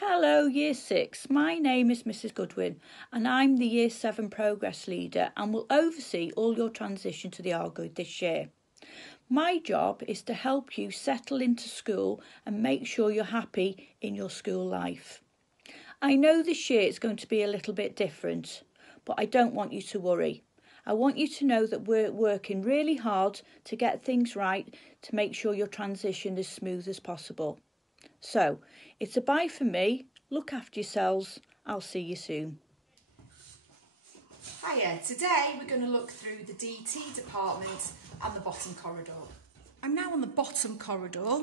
Hello Year 6, my name is Mrs Goodwin and I'm the Year 7 Progress Leader and will oversee all your transition to the Argoid this year. My job is to help you settle into school and make sure you're happy in your school life. I know this year it's going to be a little bit different, but I don't want you to worry. I want you to know that we're working really hard to get things right to make sure your transition is as smooth as possible. So, it's a bye from me. Look after yourselves. I'll see you soon. Hiya, today we're going to look through the DT department and the bottom corridor. I'm now on the bottom corridor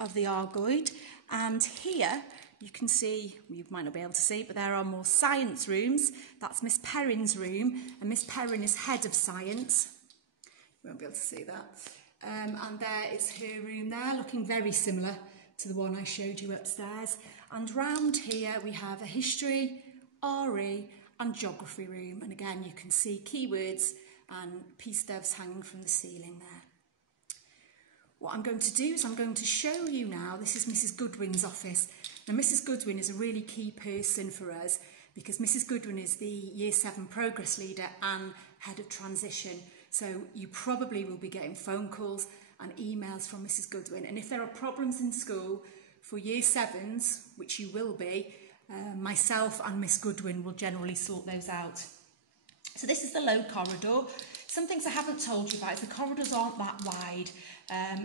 of the Argoid, and here you can see, you might not be able to see, but there are more science rooms. That's Miss Perrin's room, and Miss Perrin is head of science. You won't be able to see that. And there is her room there, looking very similar to the one I showed you upstairs. And round here we have a history, RE and geography room. And again, you can see keywords and peace doves hanging from the ceiling there. What I'm going to do is I'm going to show you now, this is Mrs Goodwin's office. Now Mrs Goodwin is a really key person for us because Mrs Goodwin is the Year 7 Progress Leader and Head of Transition. So you probably will be getting phone calls and emails from Mrs Goodwin. And if there are problems in school for Year 7s, which you will be, myself and Miss Goodwin will generally sort those out. So this is the low corridor. Some things I haven't told you about is the corridors aren't that wide.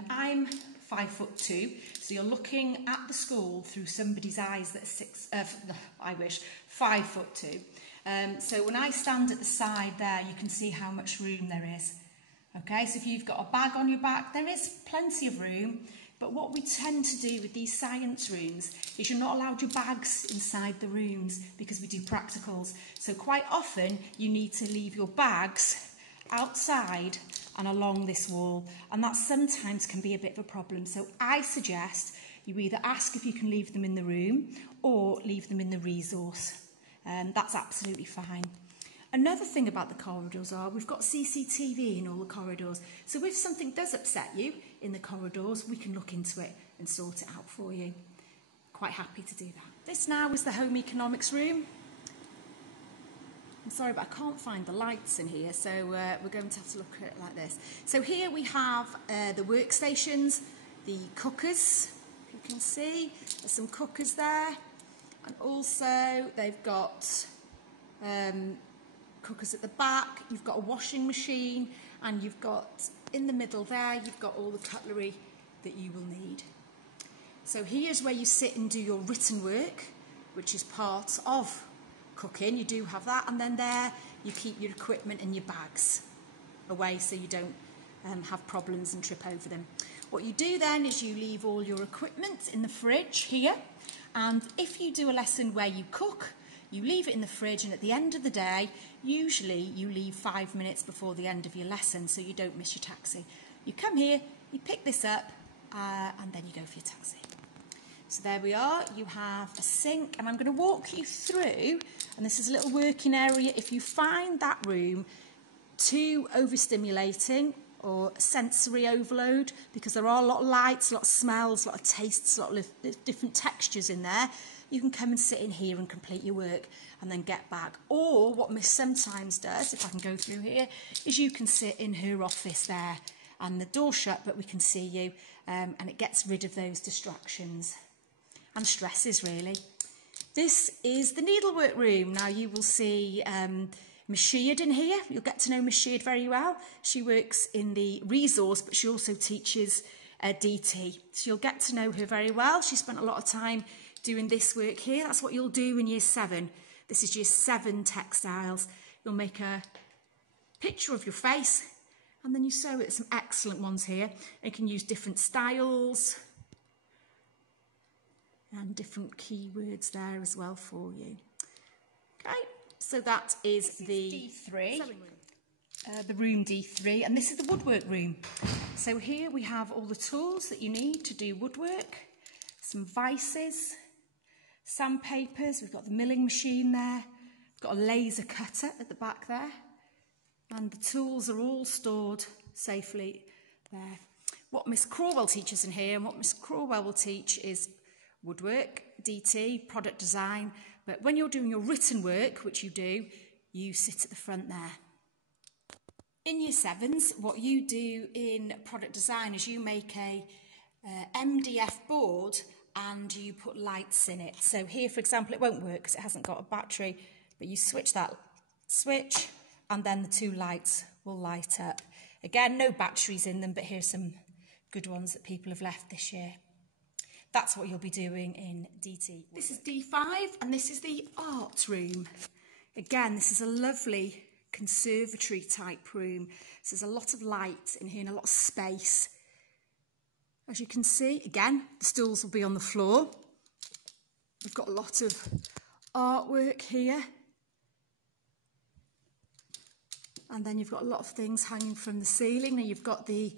I'm 5'2", so you're looking at the school through somebody's eyes that's 5'2". So when I stand at the side there, you can see how much room there is. Okay, so if you've got a bag on your back, there is plenty of room. But what we tend to do with these science rooms is you're not allowed your bags inside the rooms because we do practicals. So quite often you need to leave your bags outside and along this wall. And that sometimes can be a bit of a problem. So I suggest you either ask if you can leave them in the room or leave them in the resource. That's absolutely fine. Another thing about the corridors are we've got CCTV in all the corridors. So if something does upset you in the corridors, we can look into it and sort it out for you. Quite happy to do that. This now is the home economics room. I'm sorry, but I can't find the lights in here, so we're going to have to look at it like this. So here we have the workstations, the cookers, if you can see. There's some cookers there. And also they've got cookers at the back, you've got a washing machine, and you've got, in the middle there, you've got all the cutlery that you will need. So here's where you sit and do your written work, which is part of cooking. You do have that, and then there you keep your equipment and your bags away so you don't have problems and trip over them. What you do then is you leave all your equipment in the fridge here, and if you do a lesson where you cook, you leave it in the fridge, and at the end of the day, usually you leave 5 minutes before the end of your lesson so you don't miss your taxi. You come here, you pick this up, and then you go for your taxi. So there we are, you have a sink, and I'm going to walk you through, and this is a little working area. If you find that room too overstimulating or sensory overload, because there are a lot of lights, a lot of smells, a lot of tastes, a lot of different textures in there, you can come and sit in here and complete your work and then get back. Or what Miss sometimes does, if I can go through here, is you can sit in her office there and the door shut, but we can see you, and it gets rid of those distractions and stresses, really. This is the needlework room. Now you will see Miss Sheard in here. You'll get to know Miss Sheard very well. She works in the resource, but she also teaches DT. So you'll get to know her very well. She spent a lot of time doing this work here. That's what you'll do in Year 7. This is Year 7 textiles. You'll make a picture of your face and then you sew it. Some excellent ones here. You can use different styles and different keywords there as well for you. Okay, so that is the D3, the room D3, and this is the woodwork room. So here we have all the tools that you need to do woodwork, some vices, sandpapers, we've got the milling machine there, we've got a laser cutter at the back there, and the tools are all stored safely there. What Miss Crawwell teaches in here, and what Miss Crawwell will teach is woodwork, DT, product design, but when you're doing your written work, which you do, you sit at the front there. In Year 7s, what you do in product design is you make a MDF board and you put lights in it. So here, for example, it won't work because it hasn't got a battery, but you switch that switch and then the 2 lights will light up. Again, no batteries in them, but here's some good ones that people have left this year. That's what you'll be doing in DT. This is D5 and this is the art room. Again, this is a lovely conservatory type room. So there's a lot of light in here and a lot of space. As you can see, again, the stools will be on the floor. We've got a lot of artwork here. And then you've got a lot of things hanging from the ceiling. Now you've got the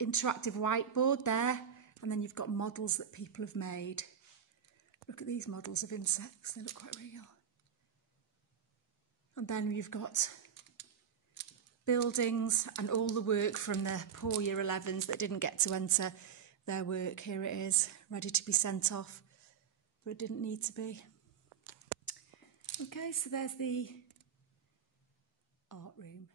interactive whiteboard there, and then you've got models that people have made. Look at these models of insects, they look quite real. And then you've got buildings and all the work from the poor Year 11s that didn't get to enter their work. Here it is, ready to be sent off, but it didn't need to be. Okay, so there's the art room.